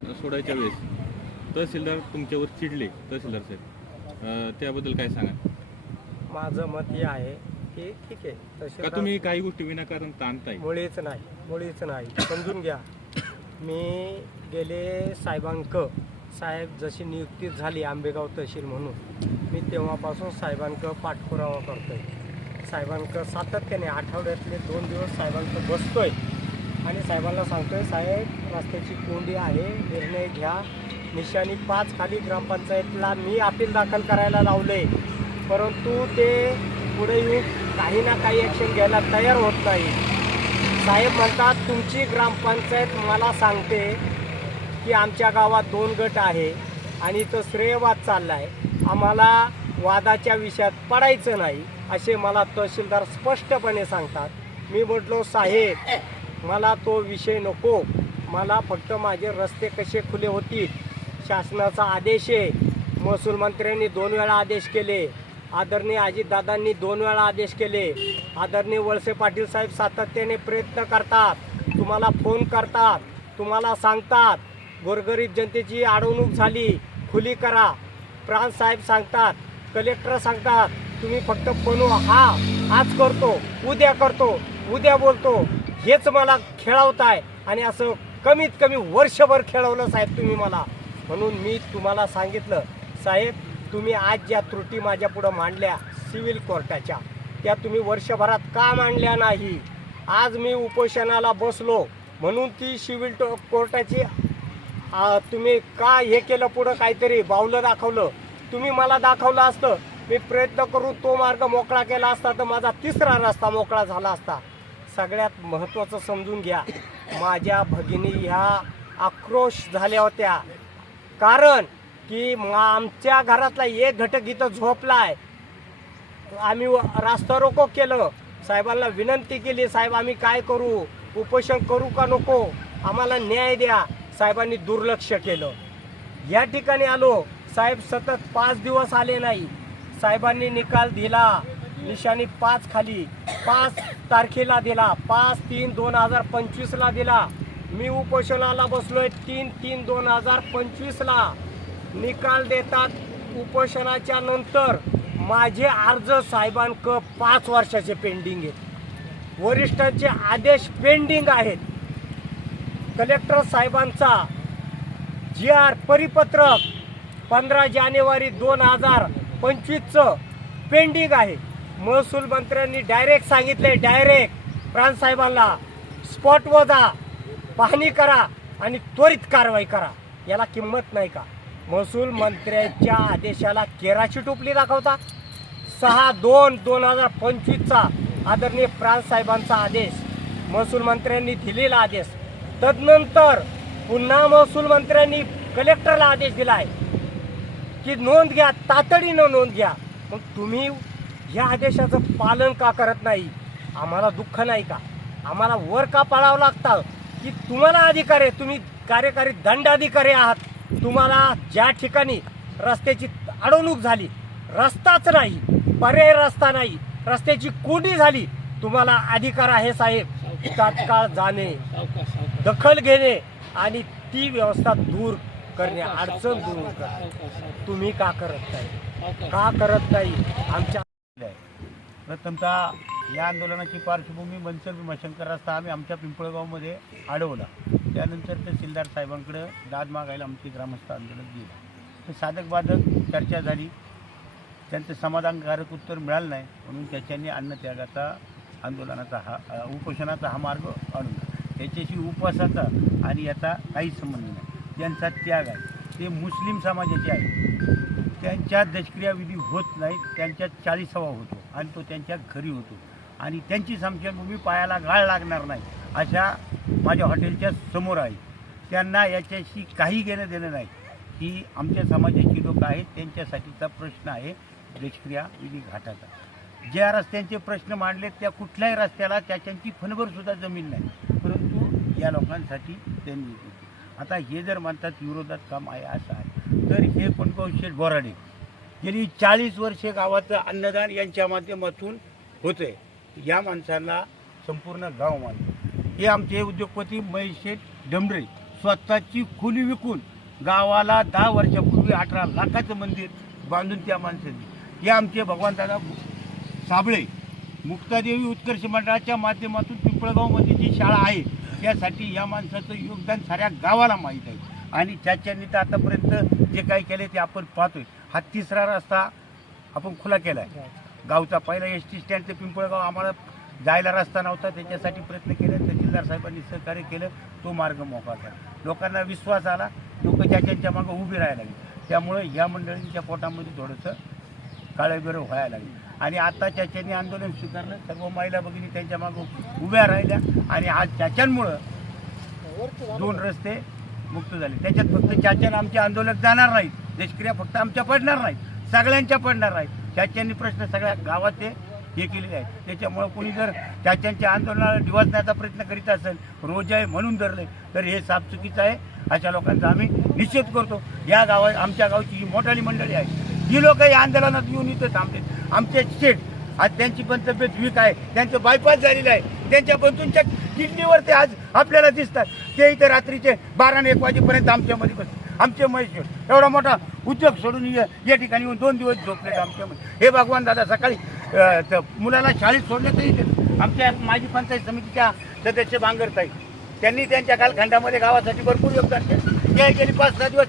सोडायच्या वेळेस. तहसीलदार तुमच्यावर चिडले तहसीलदार साहेब. त्याबद्दल काय सांगा माझं मत हे आहे की ठीक आहे का तुम्ही काही गोष्टी विनाकारण ताणताय? मुळीच नाही मुळीच नाही. समजून घ्या. मी गेले साहेबांक साहेब जशी नियुक्ती झाली आंबेगाव तहसील म्हणून मी तेव्हापासून साहेबांक पाठपुरावा करतोय. साहेबांक सातत्याने आठवड्यातले दोन दिवस साहेबांक बसतोय. आणि साहेबांना सांगतोय साहेब रस्त्याची कोंडी आहे निर्णय घ्या. निशाणी पाच खाली ग्रामपंचायतला मी अपील दाखल करायला लावले परंतु ते पुढे येऊन काही ना काही ॲक्शन घ्यायला तयार होत नाही. साहेब म्हणतात तुमची ग्रामपंचायत मला सांगते की आमच्या गावात दोन गट आहे आणि तो श्रेयवाद चालला आहे आम्हाला वादाच्या विषयात पडायचं नाही असे मला तहसीलदार स्पष्टपणे सांगतात. मी म्हटलो साहेब मला तो विषय नको. मला फक्त माझे रस्ते कसे खुले होतील शासनाचा आदेश आहे. महसूल मंत्र्यांनी दोन वेळा आदेश केले. आदरणीय अजितदादांनी दोन वेळा आदेश केले. आदरणीय वळसे पाटील साहेब सातत्याने प्रयत्न करतात. तुम्हाला फोन करतात तुम्हाला सांगतात. गोरगरीब जनतेची अडवणूक झाली खुली करा. प्राण साहेब सांगतात कलेक्टर सांगतात तुम्ही फक्त फोन हा आज करतो उद्या करतो उद्या बोलतो. हेच मला खेळवताय. आणि असं कमीत कमी वर्षभर खेळवलं साहेब तुम्ही मला. म्हणून मी तुम्हाला सांगितलं साहेब तुम्ही आज ज्या त्रुटी माझ्या पुढं मांडल्या सिव्हिल कोर्टाच्या त्या तुम्ही वर्षभरात का मांडल्या नाही? आज मी उपोषणाला बसलो म्हणून ती सिव्हिल टो- कोर्टाची तुम्ही का हे केलं पुढं काहीतरी बावलं दाखवलं? तुम्ही मला दाखवलं असतं. मी प्रयत्न करून तो मार्ग मोकळा केला असता तर माझा तिसरा रस्ता मोकळा झाला असता. सगळ्यात महत्त्वाचं समजून घ्या. माझ्या भगिनी ह्या आक्रोश झाल्या होत्या. कारण की आमच्या घरातला एक घटक इथं झोपलाय. आम्ही रास्ता रोको केलं. साहेबांना विनंती केली साहेब आम्ही काय करू? उपोषण करू का नको? आम्हाला न्याय द्या. साहेबांनी दुर्लक्ष केलं. या ठिकाणी आलो. साहेब सतत पाच दिवस आले नाही. साहेबांनी निकाल दिला. निशाणी पाच खाली. पाच तारखेला दिला. पाच तीन दोन हजार पंचवीसला दिला. मी उपोषणाला बसलोय. तीन तीन दोन हजार पंचवीसला. निकाल देतात उपोषणाच्या नंतर. माझे अर्ज साहेबांक पाच वर्षाचे पेंडिंग आहेत. वरिष्ठांचे आदेश पेंडिंग आहेत. कलेक्टर साहेबांचा जी आर परिपत्रक पंधरा जानेवारी दोन हजार पंचवीसचं पेंडिंग आहे. महसूल मंत्र्यांनी डायरेक्ट सांगितले डायरेक्ट प्रांतसाहेबांना स्पॉट वजा पाहणी करा आणि त्वरित कारवाई करा. याला किंमत नाही का? महसूल मंत्र्यांच्या आदेशाला केराची टोपली दाखवता? सहा दोन दोन हजार पंचवीसचा आदरणीय प्रांतसाहेबांचा आदेश. महसूल मंत्र्यांनी दिलेला आदेश. तदनंतर पुन्हा महसूल मंत्र्यांनी कलेक्टरला आदेश दिला आहे की नोंद घ्या तातडीनं नोंद घ्या. मग तुम्ही या आदेशाचं पालन का करत नाही? आम्हाला दुःख नाही का? आम्हाला वर का पाळावं लागतं? की तुम्हाला अधिकार आहे तुम्ही कार्यकारी दंडाधिकारी आहात. तुम्हाला ज्या ठिकाणी रस्त्याची अडवणूक झाली रस्ताच नाही पर्याय रस्ता नाही रस्त्याची कोंडी झाली तुम्हाला अधिकार आहे साहेब. तात्काळ जाणे दखल घेणे आणि ती व्यवस्था दूर करणे अडचण दूर करणे. तुम्ही का करत नाही? का करत नाही? आमच्या प्रथमतः या आंदोलनाची पार्श्वभूमी मनसर भीमाशंकर रस्ता आम्ही आमच्या पिंपळगावमध्ये अडवला. त्यानंतर तहसीलदार साहेबांकडं दाद मागायला आमची ग्रामस्थ आंदोलन गेलं. तर साधक बाधक चर्चा झाली. त्यांचं समाधानकारक उत्तर मिळालं नाही म्हणून त्याच्यानी अन्नत्यागाचा आंदोलनाचा हा उपोषणाचा हा मार्ग आणून त्याच्याशी उपवासाचा आणि याचा काही संबंध नाही. ज्यांचा त्याग आहे ते मुस्लिम समाजाचे आहे त्यांच्या दशक्रियाविधी होत नाहीत त्यांच्या चाळीसावा होतो आणि तो त्यांच्या घरी होतो. आणि त्यांची समशनभूमी पायाला गाळ लागणार नाही अशा माझ्या हॉटेलच्या समोर आहे. त्यांना याच्याशी काही घेणं देणं नाही. ही आमच्या समाजाची लोक आहेत त्यांच्यासाठीचा प्रश्न आहे दशक्रिया विधी घाटाचा. ज्या रस्त्यांचे प्रश्न मांडलेत त्या कुठल्याही रस्त्याला त्याच्यांची फणभरसुद्धा जमीन नाही. परंतु या लोकांसाठी त्यांनी आता हे जर म्हणतात विरोधात काम आहे असं आहे. तर हे शेठ बोराडे. गेली चाळीस वर्षे गावाचं अन्नदान यांच्या माध्यमातून होतंय. या माणसांना संपूर्ण गाव मानतो. हे आमचे उद्योगपती महेश शेठ डमरे स्वतःची खुली विकून गावाला दहा वर्षापूर्वी अठरा लाखाचं मंदिर बांधून त्या माणसांनी हे आमचे भगवंताला साबळे मुक्तादेवी उत्कर्ष मंडळाच्या माध्यमातून पिंपळगावमध्ये जी शाळा आहे त्यासाठी या माणसाचं योगदान साऱ्या गावाला माहीत आहे. आणि ज्याच्यानी तर आतापर्यंत जे काही केले ते आपण पाहतोय. हा तिसरा रस्ता आपण खुला केला आहे गावचा पहिला एस टी स्टँड ते पिंपळगाव आम्हाला जायला रस्ता नव्हता. त्याच्यासाठी प्रयत्न केले. तहसीलदार साहेबांनी सहकार्य केलं. तो मार्ग मोकळा केला. लोकांना विश्वास आला. लोक ज्याच्या मागं उभी राहायला लागली. त्यामुळे या मंडळींच्या पोटामध्ये थोडंसं काळेबेरं व्हायला लागली. आणि आता त्याच्यानी आंदोलन स्वीकारलं. सर्व महिला भगिनी त्यांच्या मागं उभ्या राहिल्या. आणि आज त्याच्यांमुळं दोन रस्ते मुक्त झाले. त्याच्यात फक्त चाच्यानं आमचे आंदोलक जाणार नाहीत. निष्क्रिया फक्त आमच्या पडणार नाहीत. सगळ्यांच्या पडणार नाहीत. चाच्यांनी प्रश्न सगळ्या गावाचे हे केलेले आहेत. त्याच्यामुळं कोणी जर चाच्यांच्या आंदोलनाला डिवचण्याचा प्रयत्न करीत असेल रोज आहे म्हणून धरले तर हे साफ चुकीचं आहे. अशा लोकांचा आम्ही निषेध करतो. या गावात आमच्या गावची जी मोठाली मंडळी आहे ही लोक या आंदोलनात येऊन इथं थांबते आमचे स्टेट आज त्यांची पण तब्येत वीक आहे त्यांचं बायपास झालेलं आहे. त्यांच्या बंधूंच्या किडनीवर ते आज आपल्याला दिसतात. ते इथे रात्रीचे बारा आणि एक वाजेपर्यंत आमच्यामध्ये बस आमचे महेश्वर एवढा मोठा उद्योग सोडून या या ठिकाणी येऊन दोन दिवस झोपले आमच्यामध्ये. हे भगवान दादा सकाळी मुलाला शाळेत सोडले तर आमच्या माजी पंचायत समितीच्या सदस्य बांगरताई त्यांनी त्यांच्या कालखंडामध्ये गावासाठी भरपूर योगदान केलं. ते गेली पाच सहा दिवस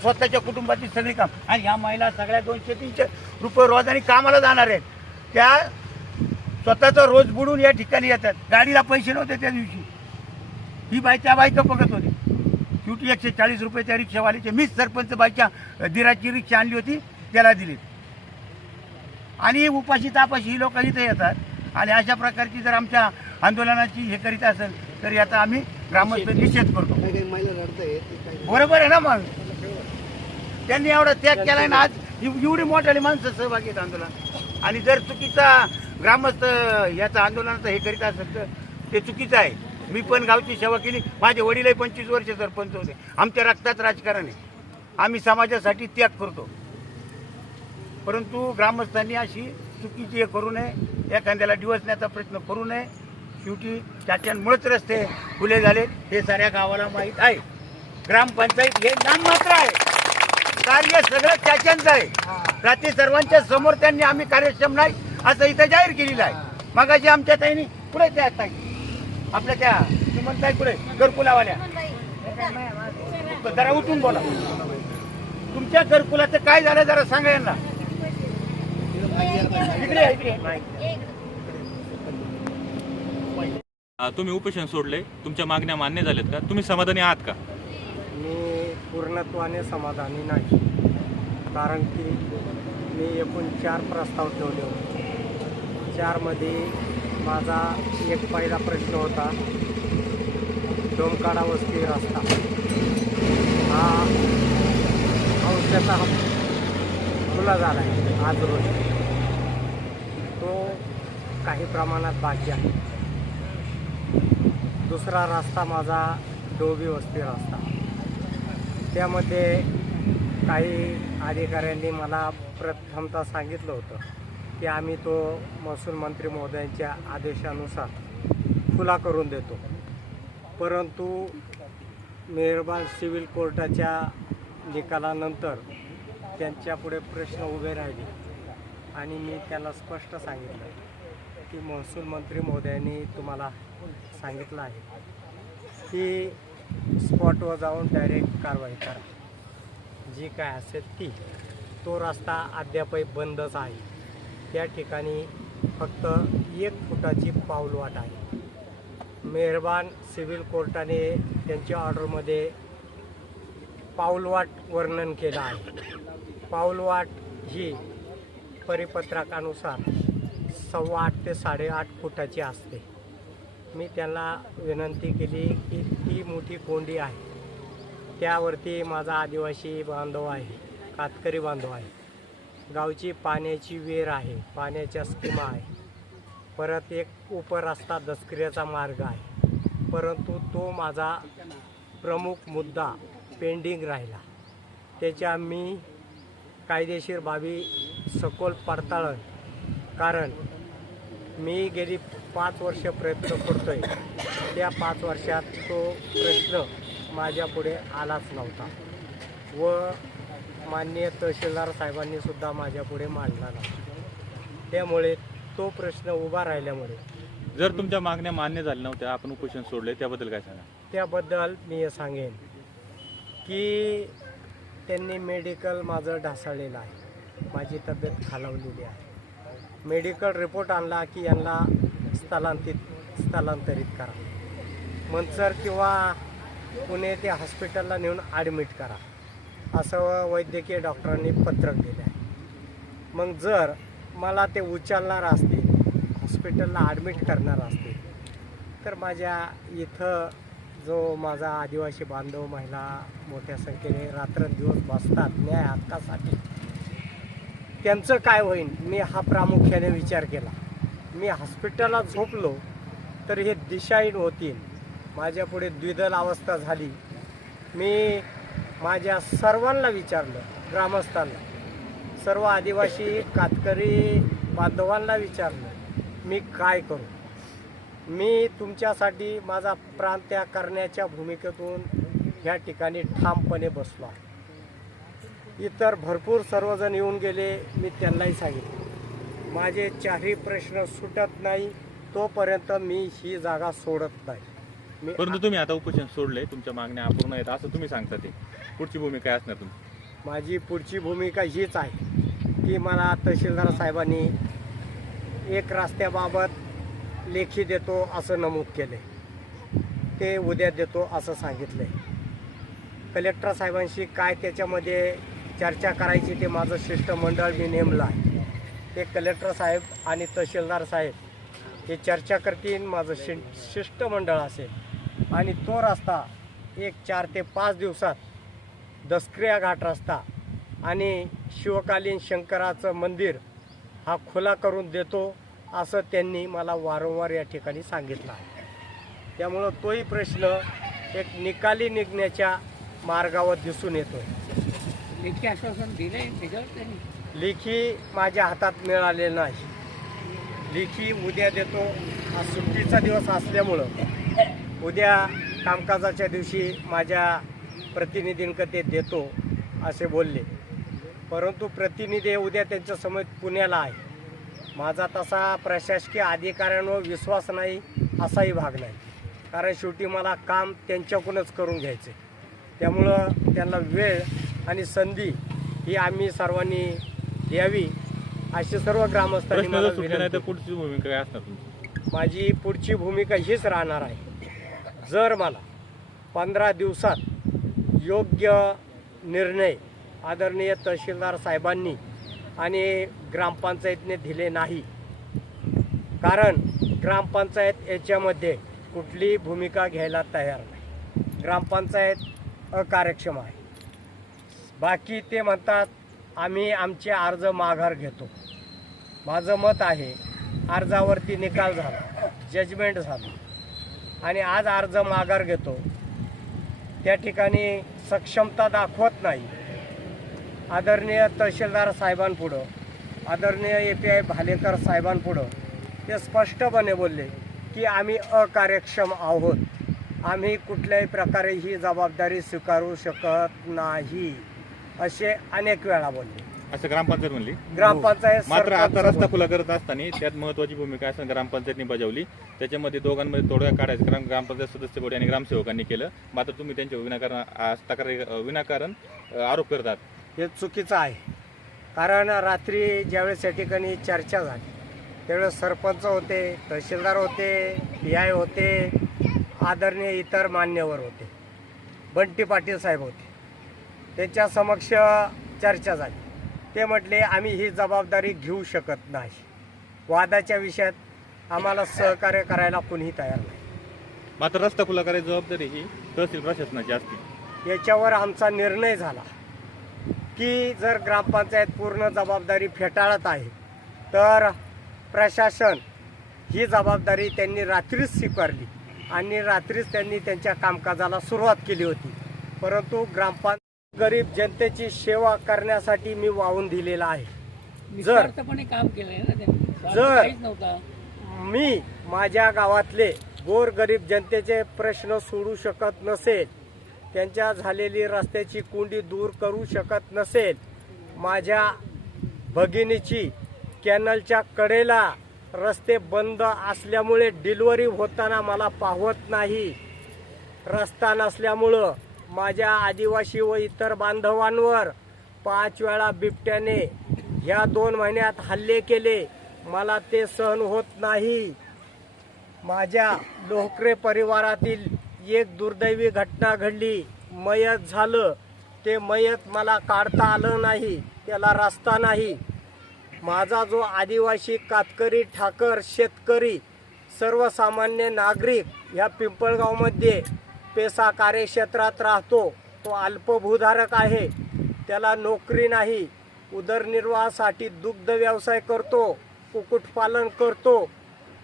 स्वतःच्या कुटुंबाची सगळी काम. आणि ह्या महिला सगळ्या दोनशे तीनशे रुपये रोज आणि कामाला जाणार आहेत. त्या स्वतःचा रोज बुडून या ठिकाणी येतात. गाडीला पैसे नव्हते त्या दिवशी. ही बाई त्या बायका बघत होती. शेवटी एकशे चाळीस रुपये त्या रिक्षावालीचे मीच सरपंच बाईच्या दिराची रिक्षा आणली होती त्याला दिली. आणि उपाशी तापाशी ही लोक इथे येतात. आणि अशा प्रकारची जर आमच्या आंदोलनाची हे करीत असेल तर याचा आम्ही ग्रामस्थ निषेध करतो. बरोबर आहे ना मग? त्यांनी एवढा त्याग केलाय ना आज एव- एवढी मोठाली माणसं सहभागी आहेत आंदोलन आणि जर चुकीचा ग्रामस्थ याचा आंदोलनाचं हे करीत असेल तर ते चुकीचं आहे. मी पण गावची सेवा केली. माझे वडीलही पंचवीस वर्ष सरपंच होते. आमच्या रक्तात राजकारण आहे. आम्ही समाजासाठी त्याग करतो. परंतु ग्रामस्थांनी अशी चुकीची हे करू नये. एखाद्याला डिवचण्याचा प्रयत्न करू नये. शेवटी त्याच्यामुळेच रस्ते खुले झाले हे साऱ्या गावाला माहीत आहे. ग्रामपंचायत हे नाममात्र आहे. कार्य सगळं त्याच्यांचं आहे. रात्री सर्वांच्या समोर त्यांनी आम्ही कार्यक्षम नाही असं इथं जाहीर केलेलं आहे. मगाशी आमच्या ताईनी पुढे त्या ताई? आपल्या त्या सुमनताई पुढे घरकुलावाल्या. जरा उठून बोला. तुमच्या घरकुलाचं काय झालं जरा सांगा यांना. इकडे तुम्ही उपोषण सोडले तुमच्या मागण्या मान्य झाल्यात का? तुम्ही समाधानी आहात का? मी पूर्णत्वाने समाधानी नाही. कारण की मी एकूण चार प्रस्ताव ठेवले होते. चारमध्ये माझा एक पहिला प्रश्न होता डोमकाडा वस्ती रस्ता. हा अंशतः खुला झाला आहे आज रोजी. तो काही प्रमाणात बाकी आहे. दुसरा रस्ता माझा डोबी वस्ती रस्ता. त्यामध्ये काही अधिकाऱ्यांनी मला प्रथमतः सांगितलं होतं की आम्ही तो महसूल मंत्री महोदयांच्या आदेशानुसार खुला करून देतो. परंतु मेहरबान सिव्हिल कोर्टाच्या निकालानंतर त्यांच्यापुढे प्रश्न उभे राहिले आणि मी त्याला स्पष्ट सांगितलं की महसूल मंत्री महोदयांनी तुम्हाला सांगितलं आहे की स्पॉटवर जाऊन डायरेक्ट कारवाई करा. जी काय असेल ती. तो रस्ता अद्यापही बंदच आहे. त्या ठिकाणी फक्त एक फुटाची पाऊलवाट आहे. मेहरबान सिव्हिल कोर्टाने त्यांच्या ऑर्डरमध्ये पाऊलवाट वर्णन केलं आहे. पाऊलवाट ही परिपत्रकानुसार सव्वा आठ ते साडेआठ फुटाची असते. मी त्यांना विनंती केली की ती मोठी कोंडी आहे. त्यावरती माझा आदिवासी बांधव आहे कातकरी बांधव आहे. गावची पाण्याची वेर आहे पाण्याच्या स्कीमा आहे. परत एक उपरस्ता दसकऱ्याचा मार्ग आहे. परंतु तो माझा प्रमुख मुद्दा पेंडिंग राहिला. त्याच्या मी कायदेशीर बाबी सखोल पडताळण कारण मी गेली पाच वर्ष प्रयत्न करतोय. त्या पाच वर्षात तो प्रश्न माझ्या पुढे आलाच नव्हता. व माननीय तहसीलदार साहेबांनी सुद्धा माझ्या पुढे मांडला नव्हता. त्यामुळे तो प्रश्न उभा राहिल्यामुळे जर तुमच्या मागण्या मान्य झाल्या नव्हत्या आपण उपोषण सोडले त्याबद्दल काय सांगा? त्याबद्दल मी हे सांगेन की त्यांनी मेडिकल माझं ढासळलेलं आहे. माझी तब्येत खालावलेली आहे. मेडिकल रिपोर्ट आणला की यांना स्थलांतरित स्थलांतरित करा. मंचर किंवा पुणे ते हॉस्पिटलला नेऊन ॲडमिट करा. असं वैद्यकीय डॉक्टरांनी पत्रक दिलं आहे मग जर मला ते उचलणार असतील हॉस्पिटलला ॲडमिट करणार असतील तर माझ्या इथं जो माझा आदिवासी बांधव महिला मोठ्या संख्येने रात्रंदिवस बसतात न्याय हक्कासाठी त्यांचं काय होईल मी हा प्रामुख्याने विचार केला. मी हॉस्पिटलला झोपलो तर हे दिशाहीन होतील. माझ्यापुढे द्विदल अवस्था झाली. मी माझ्या सर्वांना विचारलं ग्रामस्थांना. सर्व आदिवासी कातकरी बांधवांना विचारलं मी काय करू? मी तुमच्यासाठी माझा प्राण त्याग करण्याच्या भूमिकेतून ह्या ठिकाणी ठामपणे बसलो आहे. इतर भरपूर सर्वजण येऊन गेले मी त्यांनाही सांगितले. माझे चारही प्रश्न सुटत नाही तोपर्यंत मी ही जागा सोडत नाही. मी परंतु तुम्ही आता उपोषण सोडले तुमच्या मागण्या अपूर्ण आहेत असं तुम्ही सांगता ते. पुढची भूमिका काय असणार तुमची? माझी पुढची भूमिका हीच आहे की मला तहसीलदार साहेबांनी एक रस्त्याबाबत लेखी देतो असं नमूद केले ते उद्या देतो असं सांगितलं कलेक्टर साहेबांशी काय त्याच्यामध्ये चर्चा करायची ते माझं शिष्टमंडळ मी नेमलं आहे. ते कलेक्टर साहेब आणि तहसीलदार साहेब हे चर्चा करतील माझं शि शिष्टमंडळ असेल. आणि तो रस्ता एक चार ते पाच दिवसात दसक्रिया घाट रस्ता आणि शिवकालीन शंकराचं मंदिर हा खुला करून देतो असं त्यांनी मला वारंवार या ठिकाणी सांगितलं आहे. त्यामुळं तोही प्रश्न एक निकाली निघण्याच्या मार्गावर दिसून येतो लेखी आश्वासन दिलं त्याच्यावर त्यांनी? लेखी माझ्या हातात मिळालेलं नाही. लेखी उद्या देतो. हा सुट्टीचा दिवस असल्यामुळं उद्या कामकाजाच्या दिवशी माझ्या प्रतिनिधींक ते देतो असे बोलले. परंतु प्रतिनिधी उद्या त्यांच्यासमोर पुण्याला आहे. माझा तसा प्रशासकीय अधिकाऱ्यांवर विश्वास नाही असाही भाग नाही. कारण शेवटी मला काम त्यांच्याकडूनच करून घ्यायचे. त्यामुळं त्यांना वेळ आणि संधी ही आम्ही सर्वांनी द्यावी अशी सर्व ग्रामस्थांनी प्रश्न मला जर सुटले नाही तर विनंती. पुढची भूमिका काय असणार तुमची? माझी पुढची भूमिका हीच राहणार आहे. जर मला पंधरा दिवसात योग्य निर्णय आदरणीय तहसीलदार साहेबांनी आणि ग्रामपंचायतने दिले नाही कारण ग्रामपंचायत याच्यामध्ये कुठलीही भूमिका घ्यायला तयार नाही. ग्रामपंचायत अकार्यक्षम आहे. बाकी ते म्हणतात आम्ही आमचे अर्ज माघार घेतो. माझं मत आहे अर्जावरती निकाल झाला जजमेंट झालं. आणि आज अर्ज माघार घेतो. त्या ठिकाणी सक्षमता दाखवत नाही. आदरणीय तहसीलदार साहेबांपुढं आदरणीय ए पी आय भालेकर साहेबांपुढं ते स्पष्टपणे बोलले की आम्ही अकार्यक्षम आहोत. आम्ही कुठल्याही प्रकारे ही जबाबदारी स्वीकारू शकत नाही. असे अनेक वेळा बोलले. असं ग्रामपंचायत म्हणली? ग्रामपंचायत मात्र आता रस्ता खुला करत असताना त्यात महत्वाची भूमिका असं ग्रामपंचायतने बजावली. त्याच्यामध्ये दोघांमध्ये तोडगा काढायचं कारण ग्रामपंचायत सदस्य बॉडी आणि ग्रामसेवकांनी केलं. मात्र तुम्ही त्यांच्या विनाकारण तक्रारी विनाकारण आरोप करतात हे चुकीचं आहे. कारण रात्री ज्यावेळेस या ठिकाणी चर्चा झाली त्यावेळेस सरपंच होते तहसीलदार होते पी आय होते आदरणीय इतर मान्यवर होते. बंटी पाटील साहेब होते. त्यांच्या समक्ष चर्चा झाली. ते म्हटले आम्ही ही जबाबदारी घेऊ शकत नाही. वादाच्या विषयात आम्हाला सहकार्य करायला कुणीही तयार नाही. मात्र रस्ता खुला करायची जबाबदारी ही तहसील प्रशासनाची असते. याच्यावर आमचा निर्णय झाला की जर ग्रामपंचायत पूर्ण जबाबदारी फेटाळत आहे तर प्रशासन ही जबाबदारी त्यांनी रात्रीच स्वीकारली आणि रात्रीच त्यांनी त्यांच्या कामकाजाला सुरुवात केली होती. परंतु ग्रामपंचायत गरीब जनतेची सेवा करण्यासाठी मी वाहून दिलेला आहे. निस्वार्थपणे काम केलंय ना जर- मी माझ्या गावातले गोरगरीब जनतेचे प्रश्न सोडू शकत नसेल त्यांच्या झालेली रस्त्याची कुंडी दूर करू शकत नसेल माझ्या भगिनीची कॅनलच्या कडेला रस्ते बंद असल्यामुळे डिलिव्हरी होताना मला पाहत नाही. रस्ता नसल्यामुळं माझ्या आदिवासी व इतर बांधवांवर पाच वेळा बिबट्याने ह्या दोन महिन्यात हल्ले केले. मला ते सहन होत नाही. माझ्या लोहकरे परिवारातील एक दुर्दैवी घटना घडली. मयत झालं. ते मयत मला काढता आलं नाही. त्याला रस्ता नाही. माझा जो आदिवासी कातकरी ठाकर शेतकरी सर्वसामान्य नागरिक या पिंपळगावमध्ये पेसा कार्यक्षेत्रात राहतो तो अल्पभूधारक आहे. त्याला नोकरी नाही. उदरनिर्वाहासाठी दुग्ध व्यवसाय करतो कुक्कुटपालन करतो.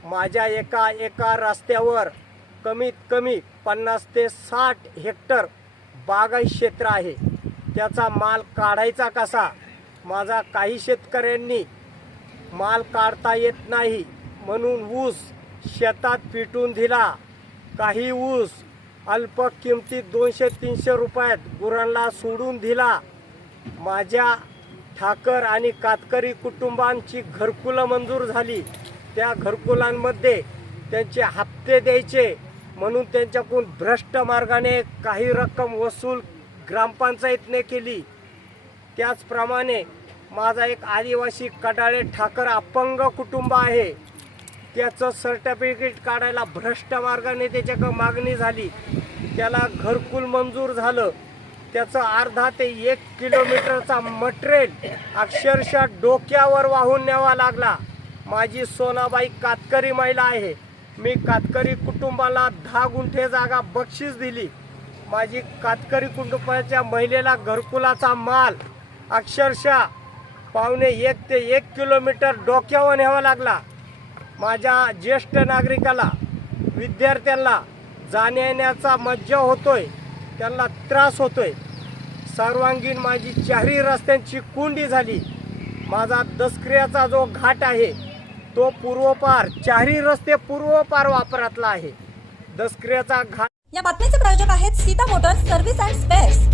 माझ्या एका एका रस्त्यावर कमीत कमी पन्नास ते साठ हेक्टर बागाई क्षेत्र आहे. त्याचा माल काढायचा कसा? माझा काही शेतकऱ्यांनी माल काढता येत नाही म्हणून ऊस शेतात पिटून दिला. काही ऊस अल्प किमतीत दोनशे तीनशे रुपयात गुरांना सोडून दिला. माझ्या ठाकर आणि कातकरी कुटुंबांची घरकुलं मंजूर झाली. त्या घरकुलांमध्ये त्यांचे हप्ते द्यायचे म्हणून त्यांच्याकडून भ्रष्ट मार्गाने काही रक्कम वसूल ग्रामपंचायतने केली. त्याचप्रमाणे माझा एक आदिवासी कडाळे ठाकर अपंग कुटुंब आहे. त्याचं सर्टिफिकेट काढायला भ्रष्ट मार्गाने त्याच्या मागणी झाली. त्याला घरकुल मंजूर झालं. त्याचं अर्धा ते एक किलोमीटरचा मटेरियल अक्षरशः डोक्यावर वाहून न्यावा लागला. माझी सोनाबाई कातकरी महिला आहे. मी कातकरी कुटुंबाला दहा गुंठे जागा बक्षीस दिली. माझी कातकरी कुटुंबाच्या महिलेला घरकुलाचा माल अक्षरशः पावणे एक ते एक किलोमीटर डोक्यावर न्यावा लागला. माझ्या ज्येष्ठ नागरिकाला विद्यार्थ्यांना जाण्या येण्याचा मज्जा होतोय त्यांना त्रास होतोय. सर्वांगीण माझी चारही रस्त्यांची कुंडी झाली. माझा दसक्रियाचा जो घाट आहे तो पूर्वपार चारही रस्ते पूर्वपार वापरातला आहे. दसक्रियाचा घाट या बातमीचे प्रायोजक आहेत Sita motors service and spares.